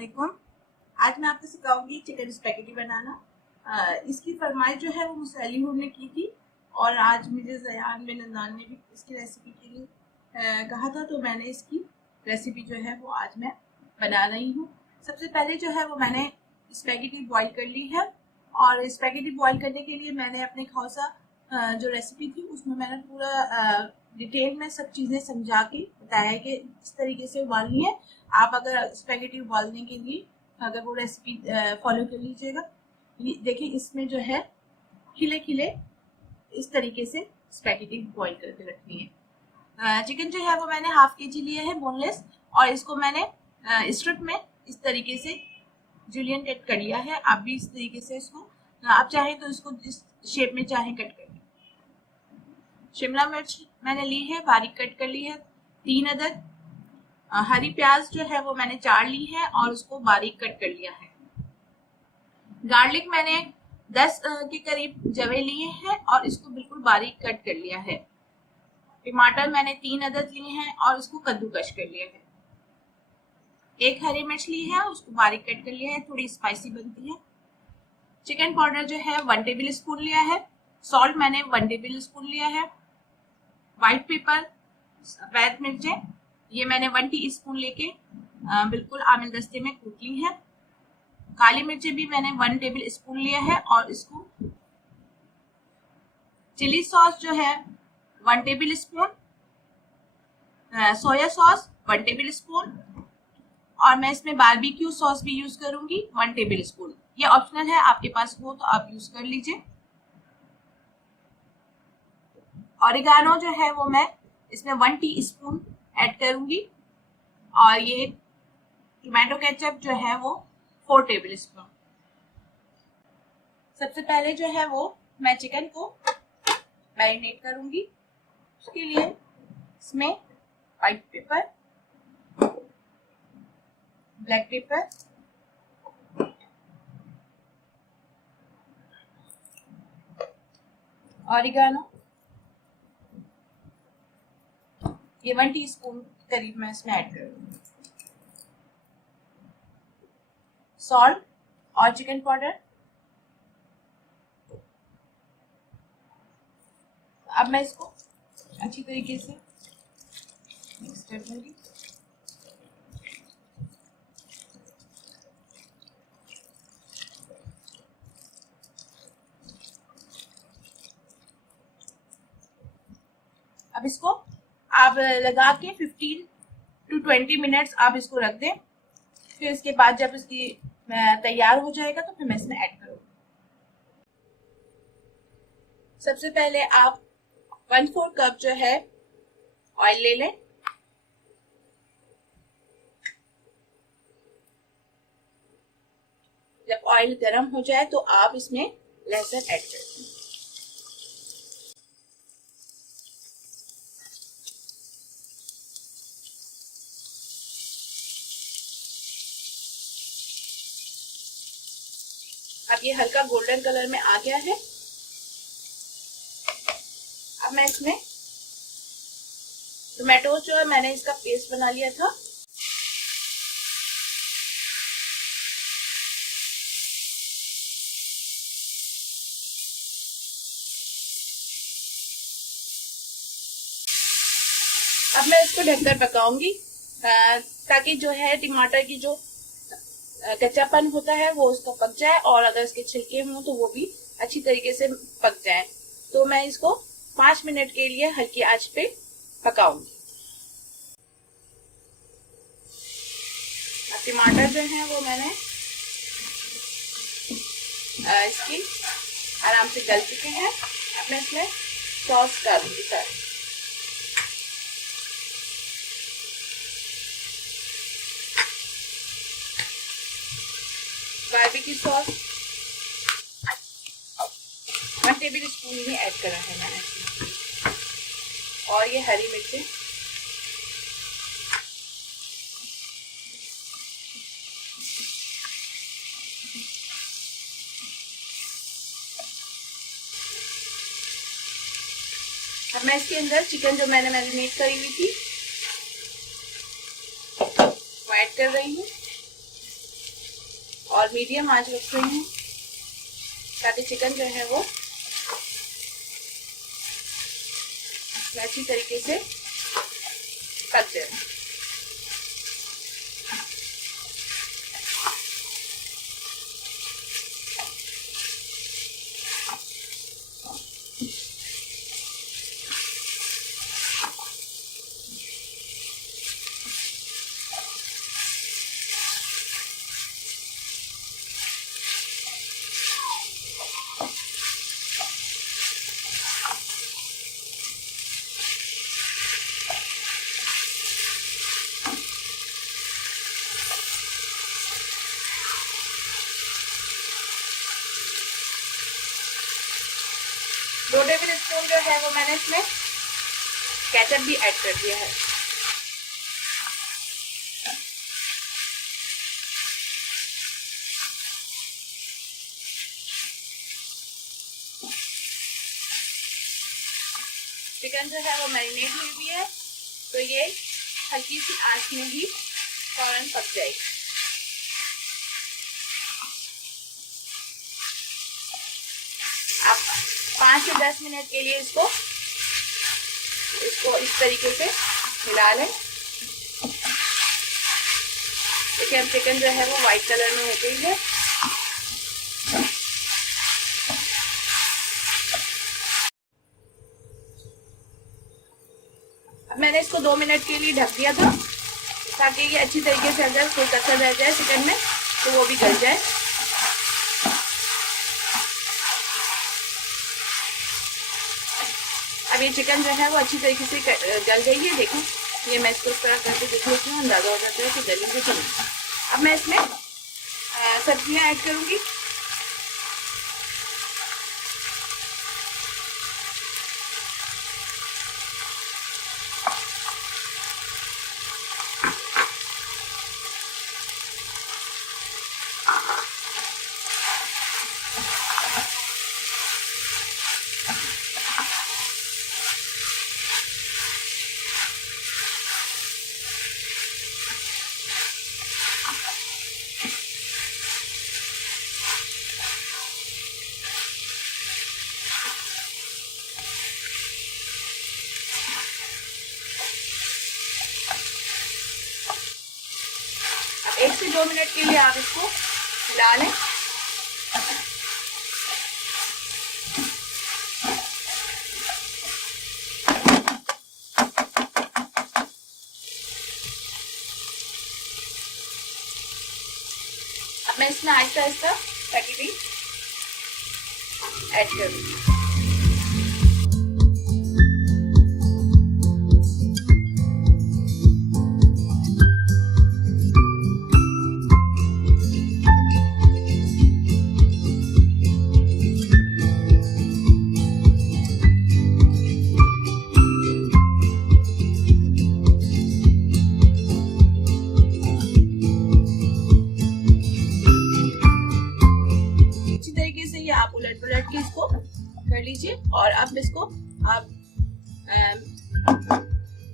अस्सलामुअलैकुम। आज मैं आपको सिखाऊंगी चिकन स्पैगेटी बनाना। इसकी फरमाइश जो है वो मुसैलिहुर ने की थी और आज मुझे ज़यान बिन अदनान ने भी इसकी रेसिपी के लिए कहा था, तो मैंने इसकी रेसिपी जो है वो आज मैं बना रही हूँ। सबसे पहले जो है वो मैंने स्पैगेटी बॉईल कर ली है और स्पैगेटी बॉईल करने के लिए मैंने अपने खौसा जो रेसिपी थी उसमें मैंने पूरा डिटेल में सब चीज़ें समझा के बताया कि इस तरीके से उबालनी है। आप अगर स्पैगेटी उबालने के लिए अगर वो रेसिपी फॉलो कर लीजिएगा। देखिए इसमें जो है खिले खिले इस तरीके से स्पैगेटी बॉईल करके रखनी है। चिकन जो है वो मैंने हाफ केजी लिया है बोनलेस, और इसको मैंने स्ट्रिप में इस तरीके से जूलियन कट कर लिया है। आप भी इस तरीके से इसको, आप चाहें तो इसको जिस शेप में चाहें कट कर। शिमला मिर्च मैंने ली है, बारीक कट कर ली है 3 अदद। हरी प्याज जो है वो मैंने 4 ली है और उसको बारीक कट कर लिया है। गार्लिक मैंने 10 के करीब जवे लिए हैं और इसको बिल्कुल बारीक कट कर लिया है। टमाटर मैंने 3 अदद लिए हैं और उसको कद्दूकश कर लिया है। एक हरी मिर्च ली है, उसको बारीक कट कर लिया है, थोड़ी स्पाइसी बनती है। चिकन पाउडर जो है 1 टेबल स्पून लिया है। सॉल्ट मैंने 1 टेबल स्पून लिया है। व्हाइट पेपर, सफेद मिर्चें ये मैंने 1 टीस्पून लेके बिल्कुल आमिल दस्ते में कूट ली है। काली मिर्चें भी मैंने 1 टेबल स्पून लिया है और इसको। चिली सॉस जो है 1 table spoon, soya sauce 1 table spoon, और मैं इसमें बारबेक्यू सॉस भी यूज करूंगी 1 टेबल स्पून। ये ऑप्शनल है, आपके पास हो तो आप यूज कर लीजिए। ऑरिगानो जो है वो मैं इसमें 1 टीस्पून ऐड करूंगी, और ये टोमेटो केचप जो है वो 4 टेबल स्पून। सबसे पहले जो है वो मैं चिकन को मैरिनेट करूंगी। उसके लिए इसमें white paper, black pepper, oregano ये 1 टीस्पून करीब मैं इसमें ऐड करूंगी। सॉल्ट और चिकन पाउडर। अब मैं इसको अच्छी तरीके से मिक्स कर दूंगी। अब इसको आप लगा के 15 to 20 मिनट्स आप इसको रख दें। फिर इसके बाद जब इसकी तैयार हो जाएगा तो फिर मैं इसमें ऐड करूंगी। सबसे पहले आप 1/4 कप जो है ऑयल ले लें। जब ऑयल गर्म हो जाए तो आप इसमें लहसुन ऐड कर दें। अब ये हल्का गोल्डन कलर में आ गया है। अब मैं इसमें टोमेटो जो है मैंने इसका पेस्ट बना लिया था, अब मैं इसको ढककर पकाऊंगी ताकि जो है टमाटर की जो कच्चापन होता है वो उसका पक जाए, और अगर इसके छिलके हों तो वो भी अच्छी तरीके से पक जाए। तो मैं इसको 5 मिनट के लिए हल्की आंच पे पकाऊंगी। टमाटर जो है वो मैंने इसकी आराम से गल चुके हैं। अब मैं इसमें सॉस डालूंगी सारी। बारबेक्यू सॉस 1 टेबल स्पून ही ऐड करा है मैंने इसमें, और ये हरी मिर्चें, अब मैं इसके अंदर चिकन जो मैंने मैरिनेट करी हुई थी वो ऐड कर रही हूँ। और मीडियम आंच रख रही हूँ ताकि चिकन जो है वो अच्छी तरीके से पक जाए। दो टेबल स्पून जो है वो मैंने इसमें केचप भी ऐड कर दिया है। चिकन जो है वो मैरिनेट हुई भी है, तो ये हल्की सी आंच में ही फौरन पक जाएगी। आप 5 से 10 मिनट के लिए इसको इस तरीके से हिला लें। देखिए अब चिकन जो है वो व्हाइट कलर में हो गई है। अब मैंने इसको 2 मिनट के लिए ढक दिया था ताकि ये अच्छी तरीके से अगर कोई कच्चा रह जाए चिकन में तो वो भी गल जाए। अब ये चिकन जो है वो अच्छी तरीके से गल गई है। देखो ये मैं इसको इस तरह करके देख लेती हूँ, अंदाजा हो जाता है कि गली से चली। अब मैं इसमें सब्जियां ऐड करूंगी। अब 1 से 2 मिनट के लिए आप इसको हिला लें। अब मैं इसमें आहिस्ता आहिस्ता स्पैगेटी ऐड करूंगी। आप उलट पुलट के इसको कर लीजिए और अब इसको आप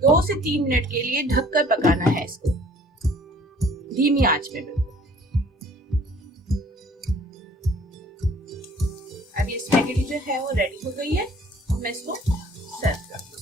2 से 3 मिनट के लिए ढककर पकाना है इसको धीमी आंच में। अब ये स्पैगेटी जो है वो रेडी हो गई है। मैं इसको सर्व कर दूँ।